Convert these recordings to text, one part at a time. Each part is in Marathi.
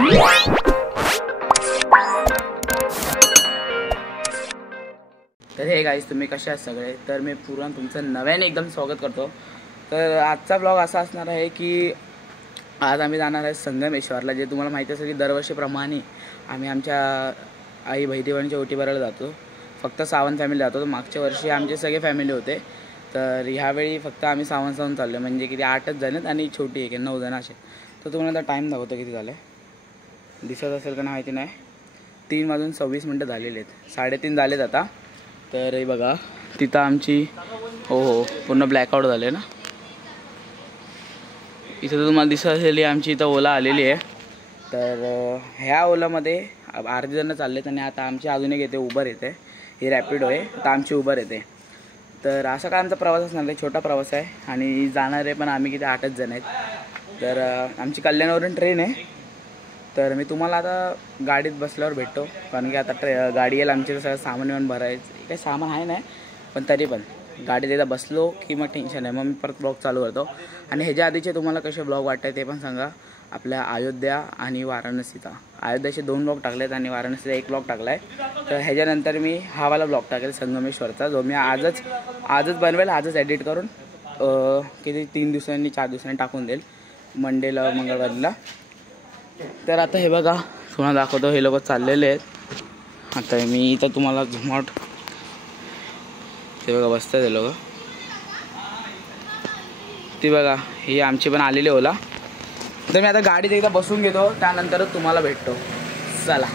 तर हे गाईज, तुम्ही कसे आहात सगळे? तर मी पूर्ण तुमचं नव्याने एकदम स्वागत करतो. तर आजचा ब्लॉग असा असणार आहे की आज आम्ही जाणार आहे संगमेश्वरला. जे तुम्हाला माहिती असेल की दरवर्षीप्रमाणे आम्ही आमच्या आई बहिणीच्या ओटी भरायला जातो. फक्त सावंत फॅमिली जातो. मागच्या वर्षी आमचे सगळे फॅमिली होते, तर ह्यावेळी फक्त आम्ही सावंत चाललो. म्हणजे किती 8च जण आहेत आणि छोटी एक 9 जण असे. तर तुम्हाला आता टाईम दाखवतो किती झालं आहे. दिसत असेल का नाही माहिती नाही. 3:26 झालेले आहेत. 3:30 झालेत आता. तर हे बघा तिथं आमची हो पूर्ण ब्लॅकआउट झाले ना. इथं तर तुम्हाला दिसत असेल आमची इथं ओला आलेली आहे. तर ह्या ओलामध्ये अर्धी जणं चाललेत आणि आता आमची अजून एक येते, उबर येते. ही रॅपिडो आहे, आता आमची उबर येते. तर असा काय आमचा प्रवास असणार आहे, छोटा प्रवास आहे आणि जाणार आहे पण आम्ही किती 8च जण आहेत. तर आमची कल्याणवरून ट्रेन आहे. तर मी तुम्हाला आता गाडीत बसल्यावर भेटतो, कारण की आता गाडी येईल आमची. तर सगळं सामान येऊन भरायचं, काही सामान आहे नाही पण तरी पण गाडीत एकदा बसलो की मग टेन्शन आहे. मग मी परत ब्लॉग चालू करतो. आणि ह्याच्या आधीचे तुम्हाला कसे ब्लॉग वाटतात ते पण सांगा. आपल्या अयोध्या आणि वाराणसीचा, अयोध्याचे 2 ब्लॉग टाकलेत आणि वाराणसीचा 1 ब्लॉग टाकला आहे. तर ह्याच्यानंतर मी हावाला ब्लॉग टाकेल संगमेश्वरचा, जो मी आजच बनवेल, आजच एडिट करून किती 3 दिवसांनी 4 दिवसांनी टाकून देईल, मंडेला मंगळवारीला. तर आता हे बघा तुम्हाला दाखवतो, हे लोक चाललेले आहेत. आता मी इथं तुम्हाला झुमाट ते बघा बसतात हे लोक. ती बघा ही आमची पण आलेली ओला. तर मी आता गाडीत एकदा बसून घेतो, त्यानंतरच तुम्हाला भेटतो. चला.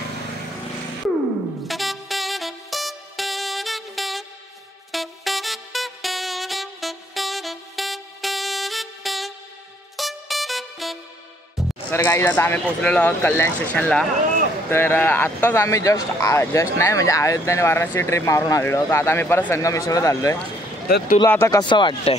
तर गाईज आता आम्ही पोचलेलो आहोत कल्याण स्टेशनला. तर आत्ताच आम्ही जस्ट नाही म्हणजे अयोध्या आणि वाराणसी ट्रिप मारून आलेलो आहोत. आता आम्ही परत संगमेश्वरला चाललो आहे. तर तुला आता कसं वाटतंय?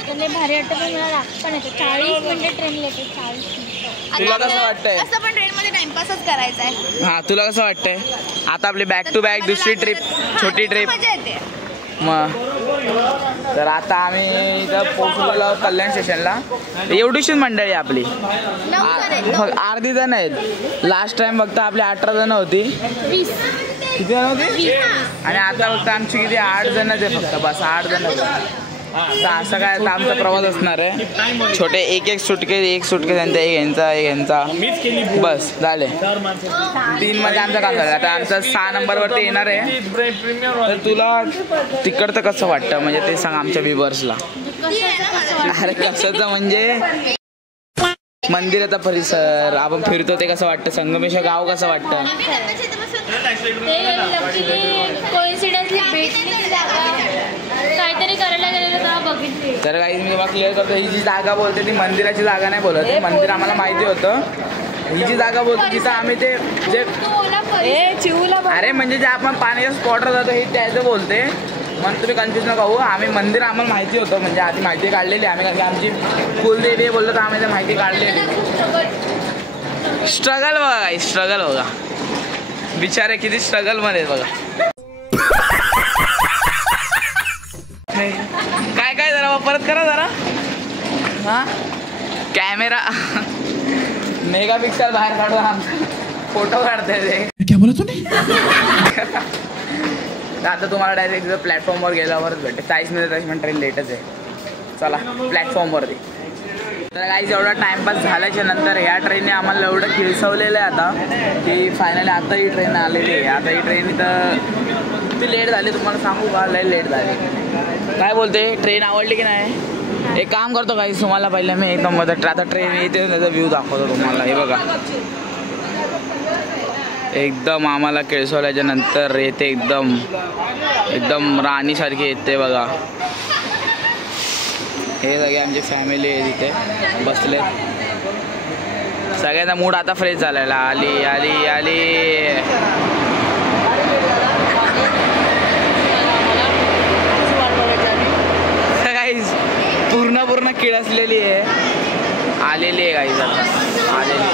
भारी वाटतं, पण मला पण येते 40 मिनिटं ट्रेन येते. 40 मिनिटं. तुला कसं वाटतंय? असं पण ट्रेनमध्ये टाइमपासच करायचा आहे. हां, तुला कसं वाटतंय? आता आपली बॅक टू बॅक दुसरी ट्रिप, छोटी ट्रिप. मजा येते मग तर आता आम्ही इथं पोहोचलेलो आहोत कल्याण स्टेशनला. एवढीशीच मंडळी आपली, अर्धी जण आहेत. लास्ट टाइम फक्त आपली 18 जण होती. 20 किती जण होती? आणि आता फक्त आमची किती 8 जणच आहे फक्त, बस 8 जण. तर असं काय आता आमचा प्रवास असणार आहे. छोटे एक सुटकेस यांचा बस झाले. 3 मध्ये आमचं काम झालं. आता आमचं 6 नंबरवरती येणार आहे. तर तुला तिकडचं कसं वाटतं म्हणजे ते सांग आमच्या व्ह्यूअर्सला. अरे कसं म्हणजे मंदिराचा परिसर आपण फिरतो ते कसं वाटतं, संगमेश्वर गाव कसं वाटतं? काहीतरी करायला गेलेलं तेव्हा बघितली. तर काही मी तुम्हाला क्लिअर करतो, ही जी जागा बोलते ती मंदिराची जागा नाही बोलत. मंदिर आम्हाला माहिती होतं. ही जी जागा बोलतो जिथं आम्ही ते जे अरे म्हणजे जे आपण पाण्याच्या स्पॉटवर जातो हे त्याचं बोलते. मग तुम्ही कन्फ्युज नका होऊ. आम्ही मंदिर आम्हाला माहिती होतं, म्हणजे आधी माहिती काढलेली आम्ही, कारण की आमची कुलदेवी बोललो तर आम्ही माहिती काढलेली. स्ट्रगल बघा, स्ट्रगल बघा, बिचारे किती स्ट्रगलमध्ये बघा. काय जरा परत करा जरा. हां, कॅमेरा मेगापिक्सल बाहेर काढून आमचा फोटो काढते ते. क्या बोला तूने? आता तुम्हाला डायरेक्ट प्लॅटफॉर्मवर गेल्यावरच भेटते. 40 मिनिट ट्रेन लेटच आहे. चला प्लॅटफॉर्मवरती. तर काही एवढा टाइमपास झाल्याच्या नंतर ह्या ट्रेनने आम्हाला एवढं खिळसवलेलं आहे आता की फायनली आता ही ट्रेन आलेली आहे. आता ही ट्रेन इथं किती लेट झाली तुम्हाला सांगू का? लय लेट झाली. काय बोलते, ट्रेन आवडली की नाही? एक काम करतो काही, तुम्हाला पहिले मी एकदम आता ट्रेन येते त्याचा व्ह्यू दाखवतो तुम्हाला. हे बघा एकदम आम्हाला केळसवल्याच्या नंतर येते एकदम राणीसारखी येते बघा. हे सगळे आमची फॅमिली आहे तिथे बसले. सगळ्यांचा मूड आता फ्रेश झालेला. आली आली आली गाईज पूर्ण किळसलेली आहे. आलेली आहे गाईज आता आलेली.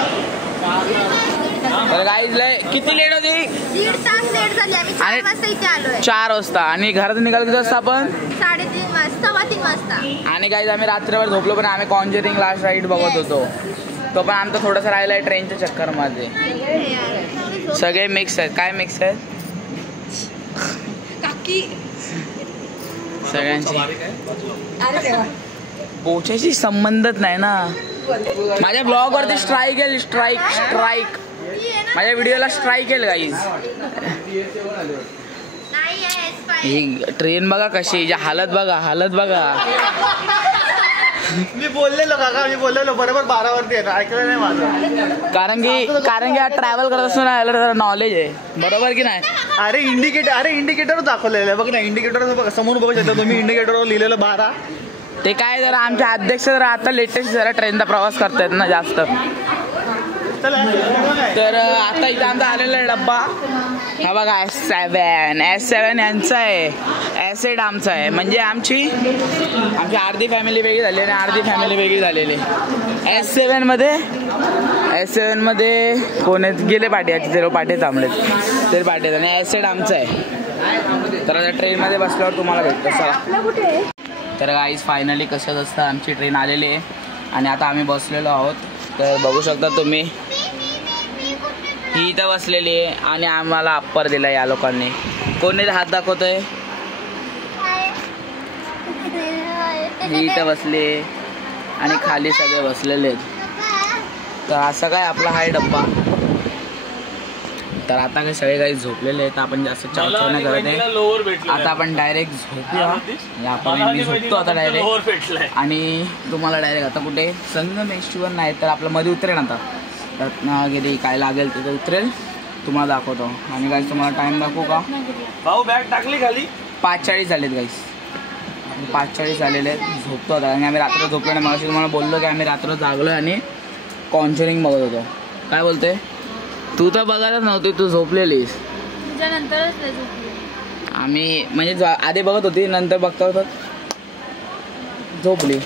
तर गाईज लय किती लेट होती? 1.5 तास लेट झाली. आम्ही 4 वाजता इथे आलोय. 4 वाजता. आणि घरात निघालो किती वाजता आपण? 3:30 वाजता, 3 वाजता. आणि गाईज आम्ही रात्रभर झोपलो पण आम्ही कॉन्जरिंग लास्ट राईड बघत होतो. तो पण आमचा थोडासा राहिला आहे ट्रेनच्या चक्करमध्ये. सगळे मिक्स आहेत. काय मिक्स आहेत सगळ्यांची? पोचायची संबंधच नाही ना. माझ्या ब्लॉग वरती स्ट्राईक येईल. स्ट्राईक माझ्या व्हिडिओला स्ट्राईक येईल गाईज. ही ट्रेन बघा कशी, हालत बघा. मी बोललेलो बरोबर 12 वरती आहे, ऐकलं नाही माझं. कारण की ट्रॅव्हल करत असतो ना, याला नॉलेज आहे. बरोबर की नाही? अरे इंडिकेटर दाखवलेलं आहे बघ ना. इंडिकेटर बघा, समोर बघू शकता तुम्ही. इंडिकेटरवर लिहिलेलं 12. ते काय जरा आमचे अध्यक्ष जरा आता लेटेस्ट जरा ट्रेनचा प्रवास करतायत ना जास्त. तर आता इथं आमचा आलेला डब्बा हा बघा. S7 यांचा आहे. ॲसेट आमचा आहे. म्हणजे आमची अर्धी फॅमिली वेगळी झाली आणि अर्धी फॅमिली वेगळी झालेली. S7 मध्ये कोण आहेत? गेले पाटे, ते पाटे थांबलेत. ते पाटे आणि ॲसेट आमचं आहे. तर आता ट्रेनमध्ये बसल्यावर तुम्हाला भेटतो. चला. तर गाईज फायनली कसं असतं आमची ट्रेन आलेली आहे आणि आता आम्ही बसलेलो आहोत. तर बघू शकता तुम्ही, ही इथं बसलेली आहे आणि आम्हाला अप्पर दिला या लोकांनी. कोणी हात दाखवतोय? ही इथं बसली आणि खाली सगळे बसलेले आहेत. तर असं काय आपला हाय डब्बा. तर आता काय सगळे काही झोपलेले आहेत. आपण जास्त चावचाव नाही करत आहे. आता आपण डायरेक्ट झोपूया. मी झोपतो आता डायरेक्ट. आणि तुम्हाला डायरेक्ट आता कुठे संगमेश्वर नाही तर आपलं मध्ये उतरेल. आता रत्नागिरी काय लागेल तिथे उतरेल, तुम्हाला दाखवतो. आणि गाईस तुम्हाला टाइम दाखवू का? भाऊ बॅग टाकली खाली. 5:40 झालेत गाईस. 5:40 झालेले आहेत. झोपतो आता आणि आम्ही रात्र झोपलो नाही. मग तुम्हाला बोललो की आम्ही रात्र जागलो आणि कॉन्जरिंग बघत होतो. काय बोलते? तू तर बघायलाच नव्हती, तू झोपलेलीस. आम्ही म्हणजे आधी बघत होती, नंतर बघता होता झोपली.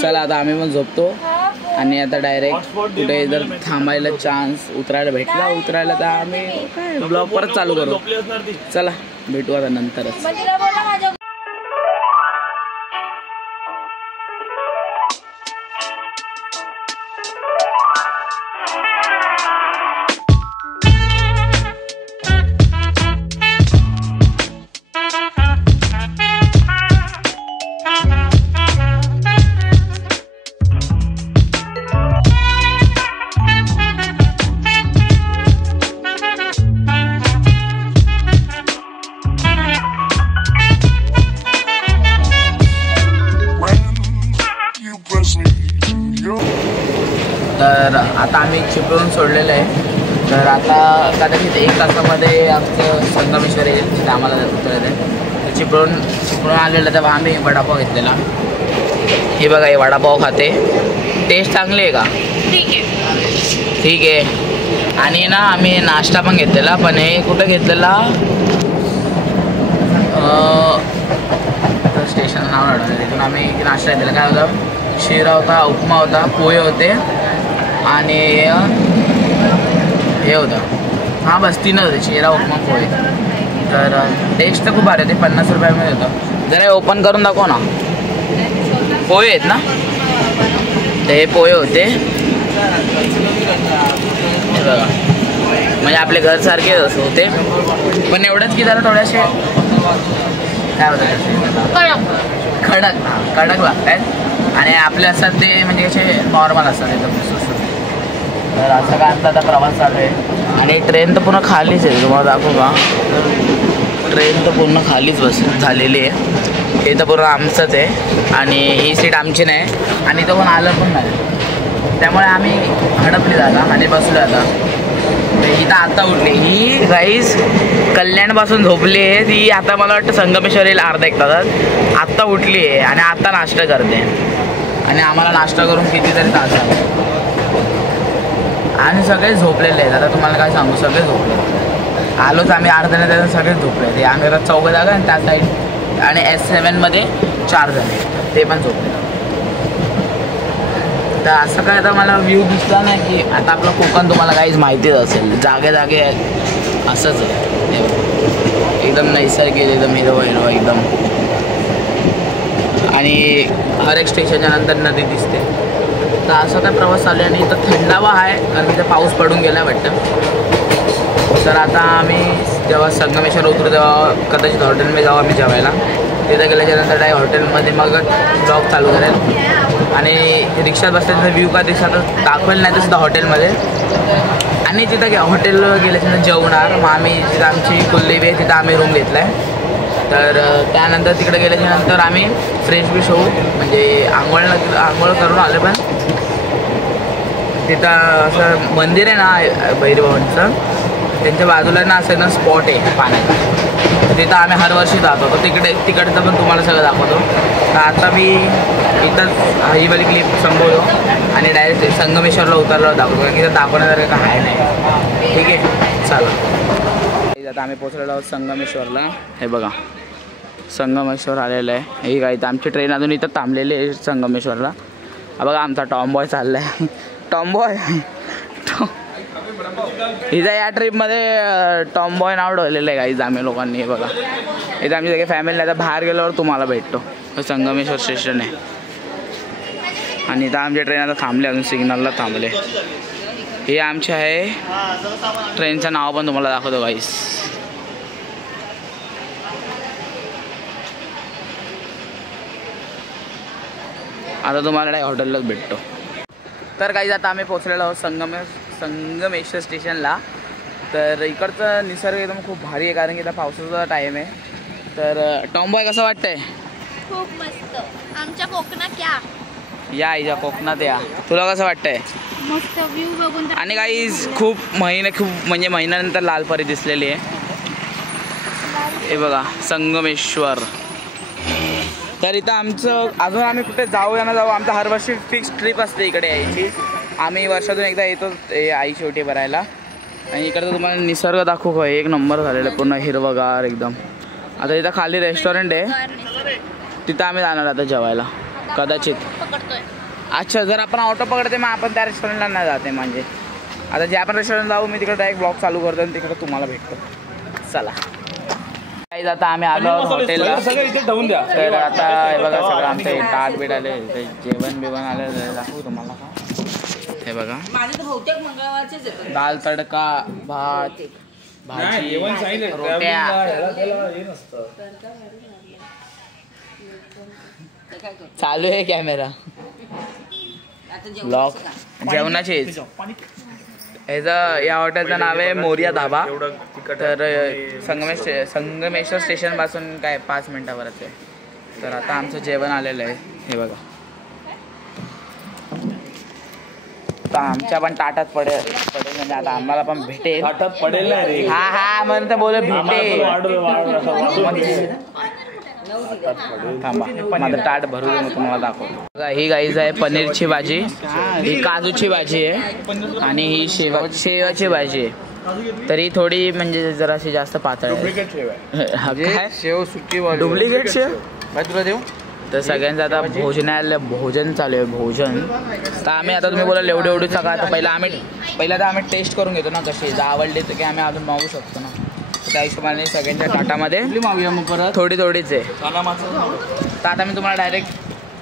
चला आता आम्ही पण झोपतो आणि आता डायरेक्ट कुठे जर थांबायला चान्स उतरायला तर आम्ही काय ब्लॉग परत चालू करू. चला भेटू आता नंतरच. तर आता आम्ही चिपळूण सोडलेलं आहे. तर आता कदाचित 1 तासामध्ये आमचं संगमेश्वर येईल, तिथे आम्हाला उतरायचं आहे. तर चिपळूण आलेलं तेव्हा आम्ही वडापाव घेतलेला. हे बघा, हे वडापाव खाते. टेस्ट चांगली आहे का? ठीक आहे. आणि ना आम्ही नाश्ता पण घेतलेला. पण हे कुठं घेतलेला? तर स्टेशन नाव आठवलं. तिथून आम्ही नाश्ता घेतलेला. काय होतं? शिरा होता, उपमा होता, पोहे होते आणि हे होतं. हां बस 3च होते, शिरा, उपमा, पोहे. तर टेस्ट तर खूप भारी होते. 50 रुपयामध्ये होतं. जरा ओपन करून दाखव ना. पोहे आहेत ना? तर हे पोहे होते. हे बघा, म्हणजे आपले घरसारखेच असं होते. पण एवढंच की जरा थोडेसे काय होतं, कडक लागत आहेत. आणि आपले असतात ते म्हणजे कसे नॉर्मल असतात एकदम सुस्त. तर असं काय आता प्रवास चालू आहे. आणि ट्रेन तर पूर्ण खालीच आहे. तुम्हाला दाखवू का? ट्रेन तर पूर्ण खालीच झालेली आहे. हे तर पूर्ण आमचंच आहे आणि ही सीट आमची नाही आणि तो पण आलं पण नाही. त्यामुळे आम्ही हडपली जागा आणि बसलो आता. इथं आता उठली ही गाईस. कल्याणपासून झोपली आहे ती. आता मला वाटतं संगमेश्वर येईल अर्धा 1 तासात. आत्ता उठली आहे आणि आत्ता नाश्ता करते. आणि आम्हाला नाश्ता करून कितीतरी तास झाले आणि सगळे झोपलेले आहेत. आता तुम्हाला काय सांगू, सगळे झोपले. आलोच आम्ही अर्धा नाही त्याचं सगळेच झोपले. ते आम्ही आता 4 जागा आणि त्या साईड आणि S7 मध्ये 4 जण ते पण झोपले. तर असं काय आता मला व्ह्यू दिसला नाही की आता आपलं कोकण तुम्हाला काहीच माहितीच असेल. जागे असंच आहे एकदम नैसर्गिक, एकदम हिरवं एकदम. आणि हर एक स्टेशनच्या नंतर नदी दिसते. तर असा काय प्रवास चालू आहे आणि इथं थंडावा आहे कारण तिथे पाऊस पडून गेला वाटतं. तर आता आम्ही जेव्हा संगमेश्वर उतरू तेव्हा कदाचित हॉटेलमध्ये जाऊ आम्ही जेवायला. तिथं गेल्याच्यानंतर डायरेक्ट हॉटेलमध्ये मग ब्लॉग चालू करेल आणि रिक्षात बसल्यानंतर व्ह्यू का दिवसात दाखवेल नाही तर सुद्धा हॉटेलमध्ये. आणि तिथं हॉटेल गेल्याच्यानंतर जेवणार. मग आम्ही जिथं आमची कुलदेवी आहे तिथं आम्ही रूम घेतला आहे. तर त्यानंतर तिकडे गेल्याच्यानंतर आम्ही फ्रेश बिश होऊ म्हणजे आंघोळ करून आले. पण तिथं असं मंदिर आहे ना भैरवबाबांचं त्यांच्या बाजूला ना असं एकदम स्पॉट आहे पाण्याचा. तिथं आम्ही हर वर्षी जातो. तर तिकडचं पण तुम्हाला सगळं दाखवतो. तर आता मी इथंच ही वाली क्लिप संपवतो आणि डायरेक्ट संगमेश्वरला उतरला दाखवतो कारण की इथं दाखवण्यासारखं काय आहे नाही. ठीक आहे चला. आता आम्ही पोचलेलो आहोत संगमेश्वरला. हे बघा संगमेश्वर आलेलं आहे. ही काय इथं आमची ट्रेन अजून इथं थांबलेली आहे संगमेश्वरला. हा बघा आमचा टॉमबॉय चालला आहे. टॉमबॉय इथं या ट्रिपमध्ये टॉमबॉय नाव ठेवलेलं आहे गाईज आम्ही लोकांनी. हे बघा इथं आमची सगळे फॅमिली आता बाहेर गेल्यावर तुम्हाला भेटतो. संगमेश्वर स्टेशन आहे आणि इथं आमची ट्रेन आता थांबले अजून सिग्नलला थांबले. हे आमचे आहे ट्रेनचं नाव पण तुम्हाला दाखवतो गाईस. आता तुम्हाला डायरेक्ट हॉटेललाच भेटतो. तर गाईज आता आम्ही पोचलेलो आहोत संगमेश्वर स्टेशनला. तर इकडचं निसर्ग एकदम खूप भारी आहे कारण की इथं पावसाचा टाईम आहे. तर टॉमबॉय कसं वाटतंय? खूप मस्त. आमच्या कोकणात या इथं कोकणात या. तुला कसं वाटतंय? मस्त व्ह्यू बघून. आणि गाईज खूप म्हणजे महिन्यानंतर लाल परी दिसलेली आहे. हे बघा संगमेश्वर. तर इथं आमचं अजून आम्ही कुठे जाऊ या ना जाऊ आमचं हर वर्षी फिक्स ट्रिप असते इकडे यायची. आम्ही वर्षातून एकदा येतो आई शेवटी भरायला. आणि इकडचं तुम्हाला निसर्ग दाखवू का एक नंबर झालेलं आहे पूर्ण हिरवगार एकदम. आता इथं खाली रेस्टॉरंट आहे तिथं आम्ही जाणार आता जेवायला कदाचित. अच्छा जर आपण ऑटो पकडते मग आपण त्या रेस्टॉरंटला नाही जाते. म्हणजे आता जे आपण रेस्टॉरंट जाऊ मी तिकडे डायरेक्ट ब्लॉग चालू करतो आणि तिकडे तुम्हाला भेटतो. चला आता आम्ही आलो हॉटेलला. तर आता हे बघा सगळं आमचं ताट बीट आले जेवण बिवण आलं दाखवू तुम्हाला का. हे बघा दाल तडका भात भाजी रोट्या. चालू आहे कॅमेरा ब्लॉग जेवणाचेच. ह्याचं या हॉटेलचं नाव आहे मोरिया धाबा. तर संगमेश्वर स्टेशनपासून काय 5 मिनिटावरच आहे. तर आता आमचं जेवण आलेलं आहे. हे बघा तर आमच्या पण ताटात पडेल म्हणजे आता आम्हाला पण भेटेल. ताटात पडेल ना रे. हा म्हणतं बोल भेटेल. थांबा माझं ताट भरू दे मग तुम्हाला दाखवतो. ही गाईज आहे पनीरची भाजी. ही काजूची भाजी आहे आणि ही शेवाची भाजी आहे. तरी थोडी म्हणजे जराशी जास्त पातळ आहे. शेव सुकी डुप्लिकेट शेव काय तुला देऊ. तर सगळ्यांचं आता भोजन चालू आहे भोजन. तर आम्ही आता तुम्ही बोलाल एवढी सकाळ तर पहिला तर आम्ही टेस्ट करून घेतो ना कशी जर आवडली तर की आम्ही अजून मागू शकतो ना. त्या हिशोबाने सगळ्यांच्या ताटामध्ये परत थोडीच आहे. तर आता मी तुम्हाला डायरेक्ट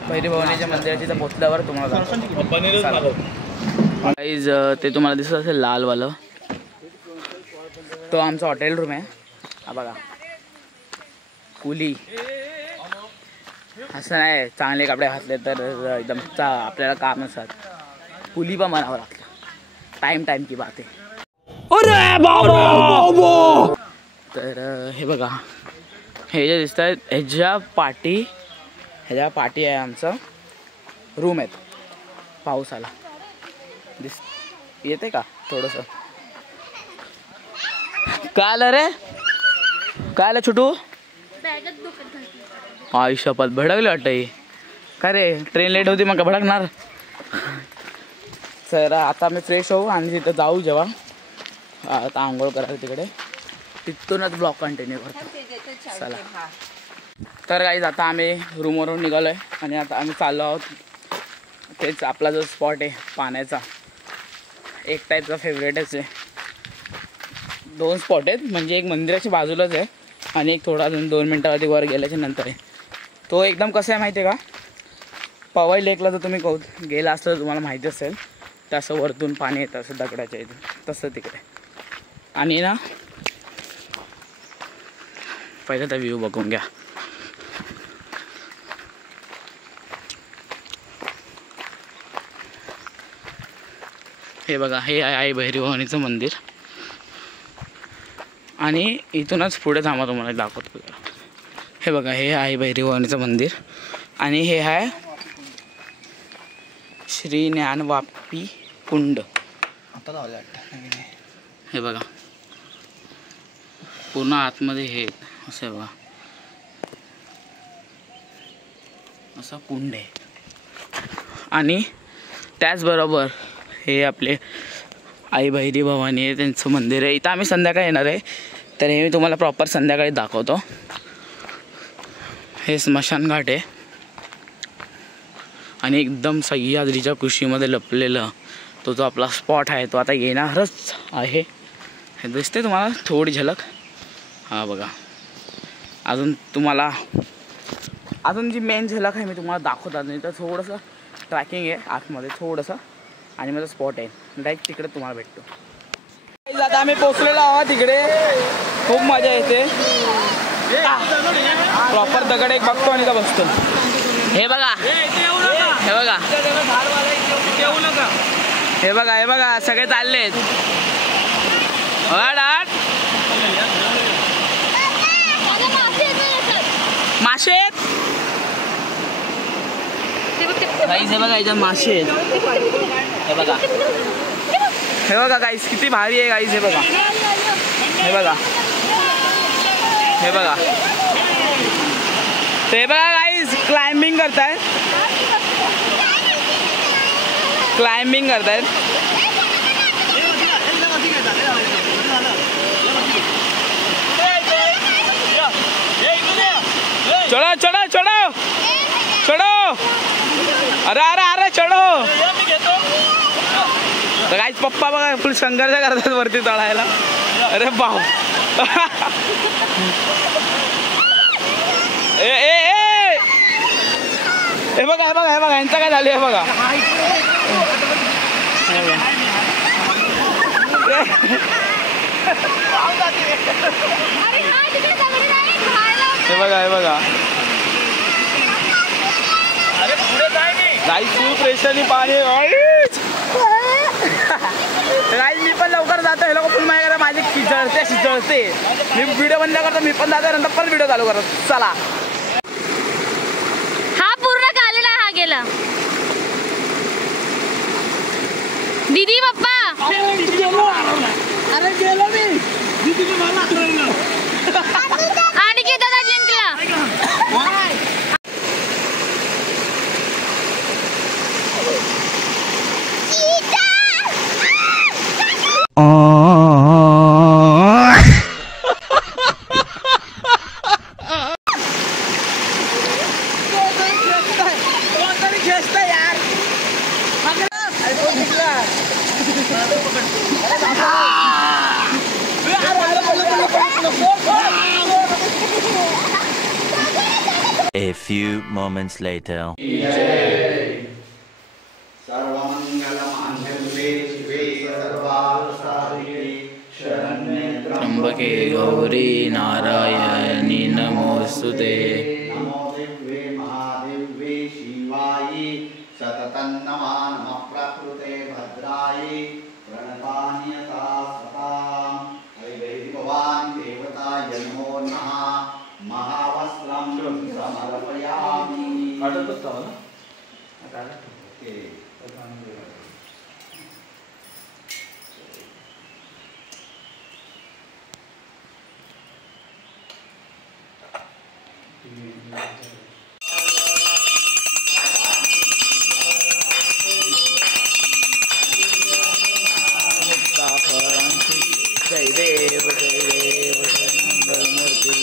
भैरवभवानीच्या मंदिराच्या पोचल्यावर तुम्हाला गाईज ते तुम्हाला दिसत असेल लालवालं तो आमचा हॉटेल रूम आहे. हा बघा कुली असं नाही चांगले कपडे घातले तर एकदम आपल्याला काम नसतात. कुली पण म्हणावं लागतं. टाइम की बात आहे. तर हे बघा हे जे दिसत आहेत ह्याच्या पाठी आहे आमचं रूम आहेत. पाऊस आला येते का थोडंसं. काय आलं रे काय आलं छोटू. आई शपथ भडकली वाटतं ही. काय रे ट्रेन लेट होती मग भडकणार. सर आता आम्ही फ्रेश होऊ आणि तिथं जाऊ जेव्हा आता आंघोळ करायला तिकडे तिथूनच ब्लॉग कंटिन्यू करतो. चला तर गाईज आता आम्ही रूमवरून निघालो आहे आणि आता आम्ही चाललो आहोत तेच आपला जो स्पॉट आहे पाण्याचा एक टाईपचा फेवरेटच आहे. 2 स्पॉट आहेत म्हणजे एक मंदिराच्या बाजूलाच आहे आणि एक थोडा अजून 2 मिनटावरती वर गेल्याच्या नंतर आहे. तो एकदम कसं आहे माहिती आहे का, पवई लेकला जर तुम्ही गेला असलं तर तुम्हाला माहिती असेल, तसं वरतून पाणी येतं असं दगडाच्या इथून, तसं तिकडे. आणि ना पहिला त्या व्ह्यू बघून घ्या. हे बघा, हे आहे आई भैरवणीचं मंदिर. आणि इथूनच पुढे थांबा तुम्हाला दाखवतो. हे बघा, हे आहे भैरवणीचं मंदिर. आणि हे आहे श्री ज्ञानवापी कुंड. हे बघा पूर्ण आतमध्ये हे असं बघा, असा कुंड आहे. आणि त्याचबरोबर हे आपले आई भैरी भवानी आहे, त्यांचं मंदिर आहे. इथं आम्ही संध्याकाळी येणार आहे, तर हे मी तुम्हाला प्रॉपर संध्याकाळी दाखवतो. हे स्मशान घाट आहे आणि एकदम सह्याद्रीच्या कुशीमध्ये लपलेलं तो जो आपला स्पॉट आहे तो आता येणारच आहे. हे दिसते तुम्हाला थोडी झलक. हा बघा, अजून जी मेन झलक आहे मी तुम्हाला दाखवतात. नाही तर थोडंसं ट्रॅकिंग आहे आतमध्ये थोडंसं, आणि माझा स्पॉट आहे डायरेक्ट तिकडे तुम्हाला भेटतो. आता आम्ही पोचलेलो आहोत तिकडे. खूप मजा येते. प्रॉपर दगड एक बघतो आणि इथं बसतो. हे बघा, हे बघा, हे बघा, हे बघा सगळे चाललेत. मासे आहेत गाईस, हे बघा याच्यात मासे आहेत. हे बघा, हे बघा गाईस किती भारी आहे गाईस. हे बघा, हे बघा, हे बघा, ते बघा गाईस क्लाइम्बिंग करतायत, क्लाइम्बिंग करतायत. चढो चढो चढो चढो, अरे अरे अरे चढो. तर काहीच पप्पा बघा फुल संघर्ष करतात वरती चढायला. अरे बाप, ए ए ए, हे बघा, हे बघा, हे बघा यांचं काय झालं. हे बघा, हे बघा, हे बघा गाईस फुल प्रेशरनी पाणी. गाईस मी पण लवकर जातो. हे लोक फुल माझ्या माझी शिजळते. मी व्हिडिओ बंद करतो, मी पण जातो, नंतर परत व्हिडिओ चालू करतो. चला. हा पूर्ण खालेला, हा गेला. दीदी पप्पा, अरे गेलो मी. आणि की दादा जिंकला. A few moments later. त्र्यंबके Gauri Narayani नमोस्तुते. नमो दिव्ये महादिव्ये शिवायि सततं नमः प्रकृते भद्रायै प्रणतान्यता सताम्. ऐ भवान् देवताय नमो नमः. महावस्त्रं समर्पयामि. जय देव जय देव मंगलमूर्ती.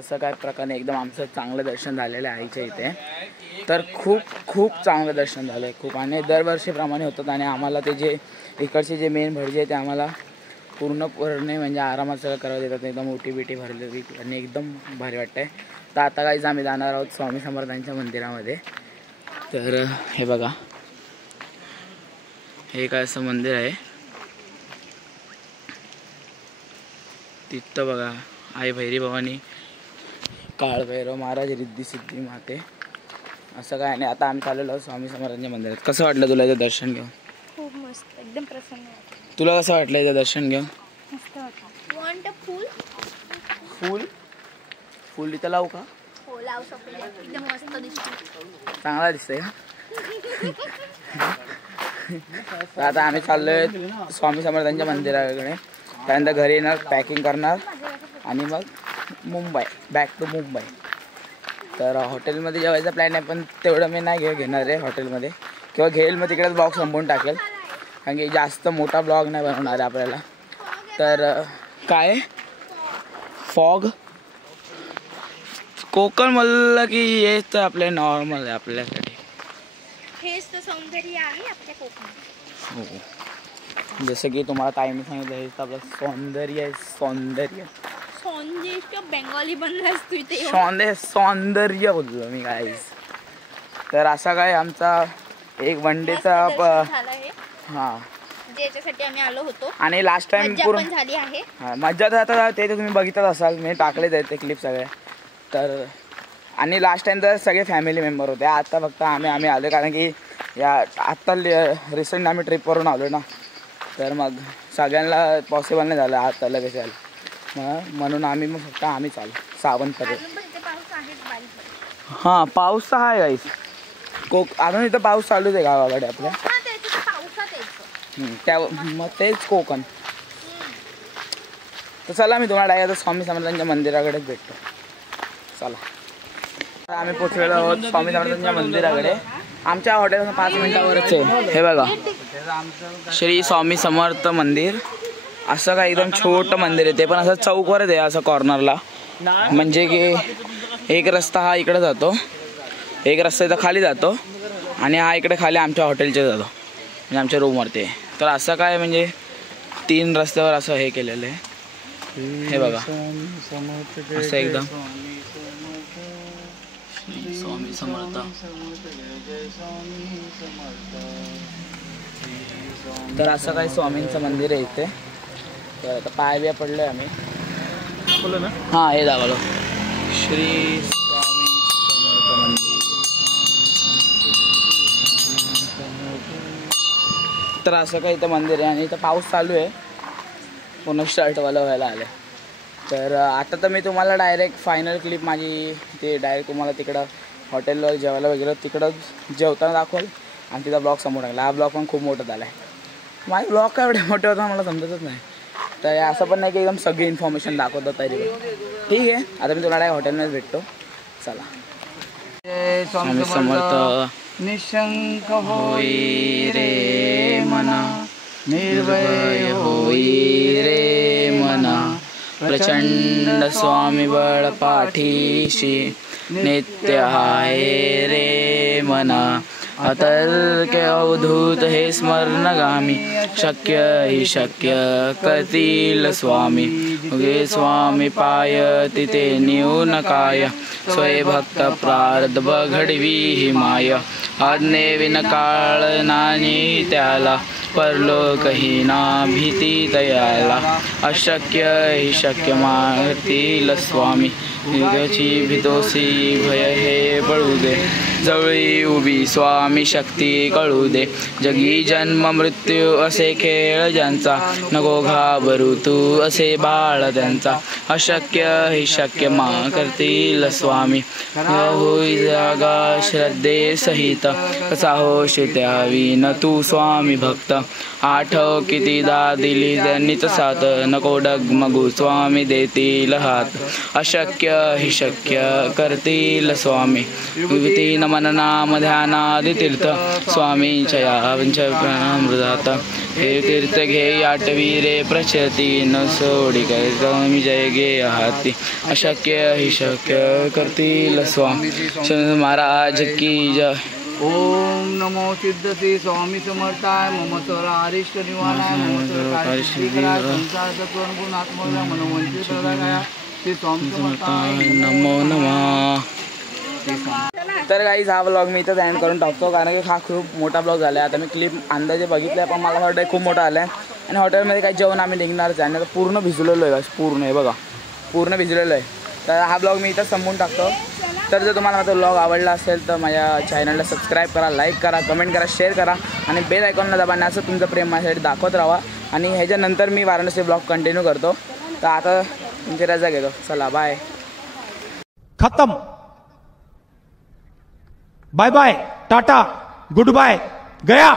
असं काय प्रकारे एकदम आमचं चांगलं दर्शन झालेलं आहे आईच्या इथे. तर खूप खूप चांगलं दर्शन झालं आहे खूप. आणि दरवर्षीप्रमाणे होतात. आणि आम्हाला ते जे इकडचे जे मेन भटजी आहे ते आम्हाला पूर्णपणे म्हणजे आरामात सगळं करावं देतात. एकदम मोठी बिटी भरलेली आणि एकदम भारी वाटतं आहे. तर आता काहीच आम्ही जाणार आहोत स्वामी समर्थांच्या मंदिरामध्ये. तर हे बघा, हे काय असं मंदिर आहे. तिथं बघा आई भैरी भवानी, काळभैरव महाराज, रिद्धी सिद्धी माते असं काय. आणि आता आम्ही चाललेलो आहोत स्वामी समर्थांच्या मंदिरात. कसं वाटलं तुला इथं दर्शन घेऊन? खूप मस्त, एकदम प्रसन्न वाटलं. तुला कसं वाटलं इथं दर्शन घेऊन? मस्त वाटलं. वॉन्ट अ फूल? फुल फुल इथं लावू का? हो, लावू शकतो. एकदम मस्त दिसतो. चांगला दिसतंय का? तर आता आम्ही चाललोय स्वामी समर्थांच्या मंदिराकडे. त्यानंतर घरी येणार, पॅकिंग करणार आणि मग मुंबई, बॅक टू मुंबई. तर हॉटेलमध्ये जेवायचा प्लॅन आहे, पण तेवढं मी नाही घेणार आहे हॉटेलमध्ये. किंवा घेईल मग तिकडेच ब्लॉग संपवून टाकेल, कारण की जास्त मोठा ब्लॉग नाही बनवणार आहे आपल्याला. तर काय फॉग कोकण म्हणलं की हेच तर आपले नॉर्मल आहे आपल्यासाठी. हेच तर सौंदर्य आहे आपल्या कोकणात. हो, जसं की तुम्हाला ताईने सांगितलं हेच तर आपलं सौंदर्य आहे. सौंदर्य बेंगॉली बनलास तू इथे. सौंदर्य बोललो मी गाईस. तर असा काय आमचा एक वन डेचा हां, ज्याच्यासाठी आम्ही आलो होतो. आणि लास्ट टाइम मज्जा पण झाली आहे. हां, मज्जा तर ते तुम्ही बघितच असाल, मी टाकलेच आहेत ते क्लिप सगळे. तर आणि लास्ट टाइम तर सगळे फॅमिली मेंबर होते. आता फक्त आम्ही आलो, कारण की या आत्ता रिसेंट आम्ही ट्रिपवरून आलो ना. तर मग सगळ्यांना पॉसिबल नाही झालं आता लगेच यायला. म्हणून आम्ही मग फक्त आम्हीच आलो सावंतपर्यंत. हां, पाऊस तर आहे गाईस. अजून इथं पाऊस चालूच आहे गावाकडे आपल्या. त्या मग तेच कोकण. तर चला मी तुम्हाला डायरेक्ट स्वामी समर्थांच्या मंदिराकडेच भेटतो. चला, तर आम्ही पोचलेलो आहोत स्वामी समर्थांच्या मंदिराकडे. आमच्या हॉटेलपासून 5 मिनिटावरच आहे. हे बघा, श्री स्वामी समर्थ मंदिर. असं काय एकदम छोटं मंदिर आहे, ते पण असं चौकवरच आहे, असं कॉर्नरला. म्हणजे की एक रस्ता हा इकडे जातो, एक रस्ता इथं खाली जातो, आणि हा इकडे खाली आमच्या हॉटेलच्या जातो, म्हणजे आमच्या रूमवरती. तर असं काय म्हणजे 3 रस्त्यावर असं हे केलेलं आहे. हे बघा, असं एकदम स्वामी समर्थ. तर असं काही स्वामींचं मंदिर आहे इथे. तर आता पाय बिया पडलोय आम्ही. हां, हे दाखवलं श्री स्वामी समर्थ मंदिर. तर असं काही इथं मंदिर आहे. आणि इथं पाऊस चालू आहे, पुन्हा स्टार्टवाला व्हायला आलं. तर आता तर मी तुम्हाला डायरेक्ट फायनल क्लिप माझी ते डायरेक्ट तुम्हाला तिकडं हॉटेलवर जेवायला वगैरे तिकडं जेवताना दाखवल, आणि तिथं ब्लॉग समोर टाकला. हा ब्लॉग पण खूप मोठा झाला आहे. माझे ब्लॉग काय एवढे मोठे होता मला समजतच नाही. तर असं पण नाही की एकदम सगळी इन्फॉर्मेशन दाखवतात तरी. ठीक आहे, आता मी तुम्हाला हॉटेलमध्येच भेटतो. चला. स्वामी समर्थ. निशंक होई रे मना, निर्भय होई रे मना, प्रचंड स्वामी बळ पाठीशी, नित्य आहे रे मना. अतर्क अवधूत हे स्मरणगामी, शक्य ही शक्य करतील स्वामी. उगे स्वामी पाय तिथे न्यून काय, स्वय भक्त प्रारब्ध घडवी ही माय. आज्ञे विनकाळ नानी त्याला, परलोकही ना भीती तयाला. अशक्य ही शक्य मारतील स्वामी, युगाची भीतोसी भय हे पळू दे. जवळी उभी स्वामी शक्ती कळू दे. जगी जन्म मृत्यू असे खेळ ज्यांचा, नको घाबरू तू असे बाळ त्यांचा. अशक्य ही शक्य मा करतील स्वामी, होई जागा श्रद्धे सहित. कसा होशी त्यावी न तू स्वामी भक्त. आठव कितीदा दिली त्यांनीच साथ, नको डगमगू स्वामी देतील हात. अशक्य ही शक्य करतील स्वामी, विभीती न मननाम ध्यानादितीर्थ स्वामींच्या यावंच्या प्राणामृतात हे तीर्थ घे आठवी रे प्रचती न सोडी मी जय गे हाती अशक्य हि शक्य करतील स्वामी महाराज की जय. ओम नमो सिद्धसी स्वामी समर्थाय मम अरिष्ट निवाराय मम संसार सत्वन आत्मला मनोवंचित प्रदाय श्री स्वामी समर्थाय नमो नमः. तर गाईज हा ब्लॉग मी इथंच एंड करून टाकतो कारण की हा खूप मोठा ब्लॉग झाला आहे. आता मी क्लिप अंदाजे बघितलं पण मला वाटतं खूप मोठा आला आहे. आणि हॉटेलमध्ये काही जेवण आम्ही निघणारच आहे आणि आता पूर्ण भिजलेलो आहे पूर्ण हे बघा पूर्ण भिजलेलो आहे. तर हा ब्लॉग मी इथंच संपवून टाकतो. तर जर तुम्हाला माझा ब्लॉग आवडला असेल तर माझ्या चॅनलला सबस्क्राईब करा, लाईक करा, कमेंट करा, शेअर करा आणि बेल आयकॉनला दाबा. असं तुमचं प्रेम माझ्यासाठी दाखवत राहा. आणि ह्याच्यानंतर मी वाराणसी ब्लॉग कंटिन्यू करतो. तर आता तुमची रजा घेतो. चला बाय. खत्म. Bye bye, tata, goodbye, गया.